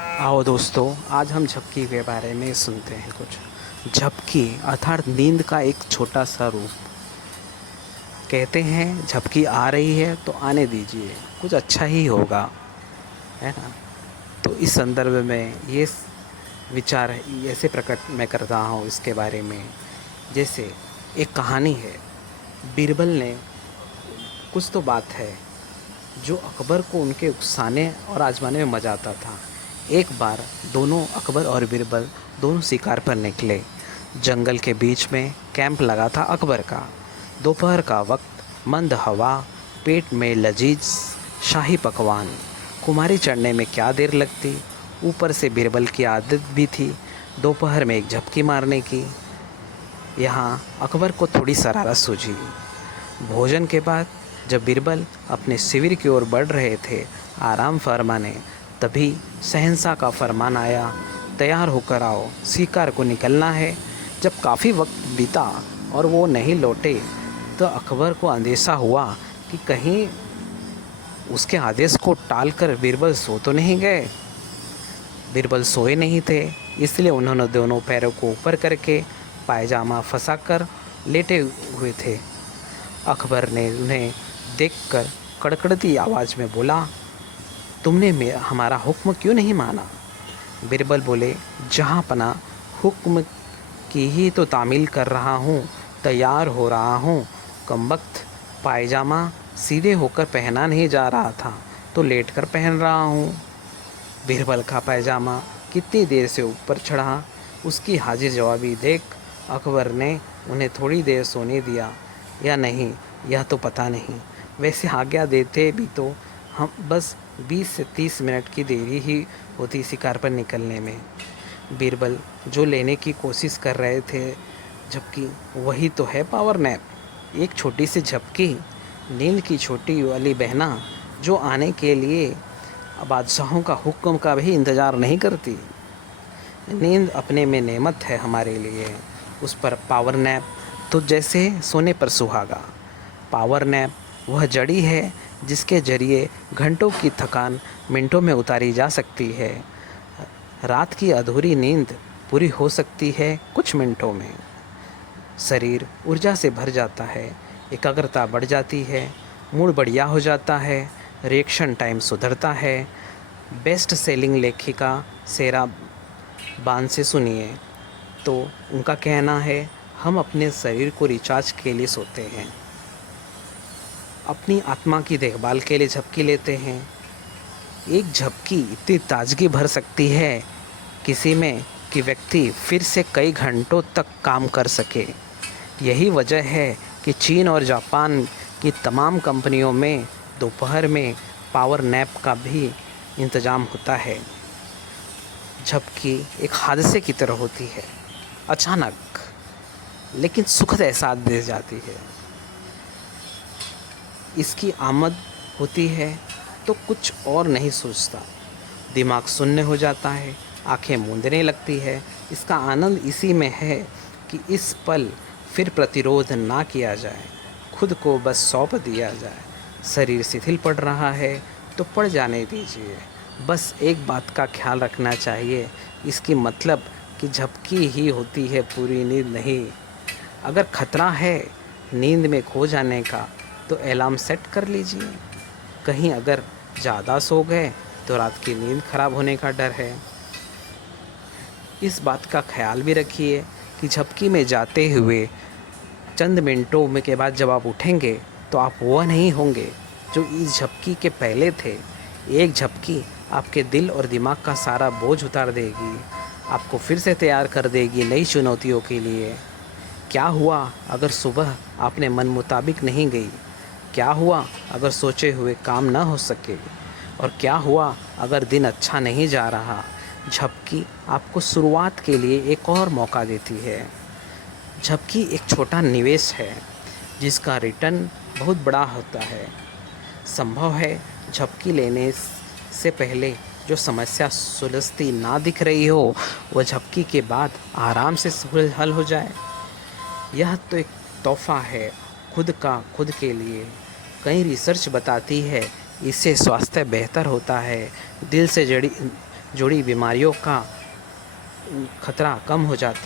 आओ दोस्तों, आज हम झपकी के बारे में सुनते हैं कुछ। झपकी अर्थात नींद का एक छोटा सा रूप। कहते हैं झपकी आ रही है तो आने दीजिए, कुछ अच्छा ही होगा, है ना। तो इस संदर्भ में ये विचार ऐसे प्रकट मैं कर रहा हूँ इसके बारे में। जैसे एक कहानी है, बीरबल ने कुछ तो बात है जो अकबर को उनके उकसाने और आजमाने में मज़ा आता था। एक बार दोनों अकबर और बीरबल दोनों शिकार पर निकले। जंगल के बीच में कैंप लगा था अकबर का। दोपहर का वक्त, मंद हवा, पेट में लजीज शाही पकवान। कुमारी चढ़ने में क्या देर लगती। ऊपर से बीरबल की आदत भी थी दोपहर में एक झपकी मारने की। यहाँ अकबर को थोड़ी शरारत सूझी। भोजन के बाद जब बीरबल अपने शिविर की ओर बढ़ रहे थे आराम फरमाने, तभी शहंशाह का फरमान आया, तैयार होकर आओ, शिकार को निकलना है। जब काफ़ी वक्त बीता और वो नहीं लौटे तो अकबर को अंदेशा हुआ कि कहीं उसके आदेश को टालकर बीरबल सो तो नहीं गए। बीरबल सोए नहीं थे, इसलिए उन्होंने दोनों पैरों को ऊपर करके पायजामा फंसाकर लेटे हुए थे। अकबर ने उन्हें देखकर कड़कड़ती आवाज़ में बोला, तुमने हमारा हुक्म क्यों नहीं माना। बीरबल बोले, जहाँ पना हुक्म की ही तो तामील कर रहा हूँ, तैयार हो रहा हूँ। कमबख्त, पायजामा सीधे होकर पहना नहीं जा रहा था तो लेटकर पहन रहा हूँ। बीरबल का पायजामा कितनी देर से ऊपर चढ़ा, उसकी हाजिर जवाबी देख अकबर ने उन्हें थोड़ी देर सोने दिया या नहीं यह तो पता नहीं। वैसे आज्ञा देते भी तो हम बस 20 से 30 मिनट की देरी ही होती शिकार पर निकलने में। बीरबल जो लेने की कोशिश कर रहे थे झपकी, वही तो है पावर नैप। एक छोटी सी झपकी, नींद की छोटी वाली बहना जो आने के लिए बादशाहों का हुक्म का भी इंतज़ार नहीं करती। नींद अपने में नेमत है हमारे लिए, उस पर पावर नैप तो जैसे सोने पर सुहागा। पावर नैप वह जड़ी है जिसके जरिए घंटों की थकान मिनटों में उतारी जा सकती है। रात की अधूरी नींद पूरी हो सकती है कुछ मिनटों में। शरीर ऊर्जा से भर जाता है, एकाग्रता बढ़ जाती है, मूड बढ़िया हो जाता है, रिएक्शन टाइम सुधरता है। बेस्ट सेलिंग लेखिका सेरा बान से सुनिए तो उनका कहना है, हम अपने शरीर को रिचार्ज के लिए सोते हैं, अपनी आत्मा की देखभाल के लिए झपकी लेते हैं। एक झपकी इतनी ताजगी भर सकती है किसी में कि व्यक्ति फिर से कई घंटों तक काम कर सके। यही वजह है कि चीन और जापान की तमाम कंपनियों में दोपहर में पावर नैप का भी इंतज़ाम होता है। झपकी एक हादसे की तरह होती है, अचानक लेकिन सुखद एहसास दे जाती है। इसकी आमद होती है तो कुछ और नहीं सोचता, दिमाग शून्य हो जाता है, आंखें मूंदने लगती है। इसका आनंद इसी में है कि इस पल फिर प्रतिरोध ना किया जाए, खुद को बस सौंप दिया जाए। शरीर शिथिल पड़ रहा है तो पड़ जाने दीजिए। बस एक बात का ख्याल रखना चाहिए, इसकी मतलब कि झपकी ही होती है, पूरी नींद नहीं। अगर खतरा है नींद में खो जाने का तो अलार्म सेट कर लीजिए। कहीं अगर ज़्यादा सो गए तो रात की नींद खराब होने का डर है। इस बात का ख्याल भी रखिए कि झपकी में जाते हुए चंद मिनटों में के बाद जब आप उठेंगे तो आप वह नहीं होंगे जो इस झपकी के पहले थे। एक झपकी आपके दिल और दिमाग का सारा बोझ उतार देगी, आपको फिर से तैयार कर देगी नई चुनौतियों के लिए। क्या हुआ अगर सुबह आपने मन मुताबिक नहीं गई? क्या हुआ अगर सोचे हुए काम ना हो सके? और क्या हुआ अगर दिन अच्छा नहीं जा रहा? झपकी आपको शुरुआत के लिए एक और मौका देती है। झपकी एक छोटा निवेश है जिसका रिटर्न बहुत बड़ा होता है। संभव है झपकी लेने से पहले जो समस्या सुलझती ना दिख रही हो, वह झपकी के बाद आराम से हल हो जाए। यह तो एक तोहफा है खुद का खुद के लिए। कई रिसर्च बताती है इससे स्वास्थ्य बेहतर होता है, दिल से जुड़ी बीमारियों का खतरा कम हो जाता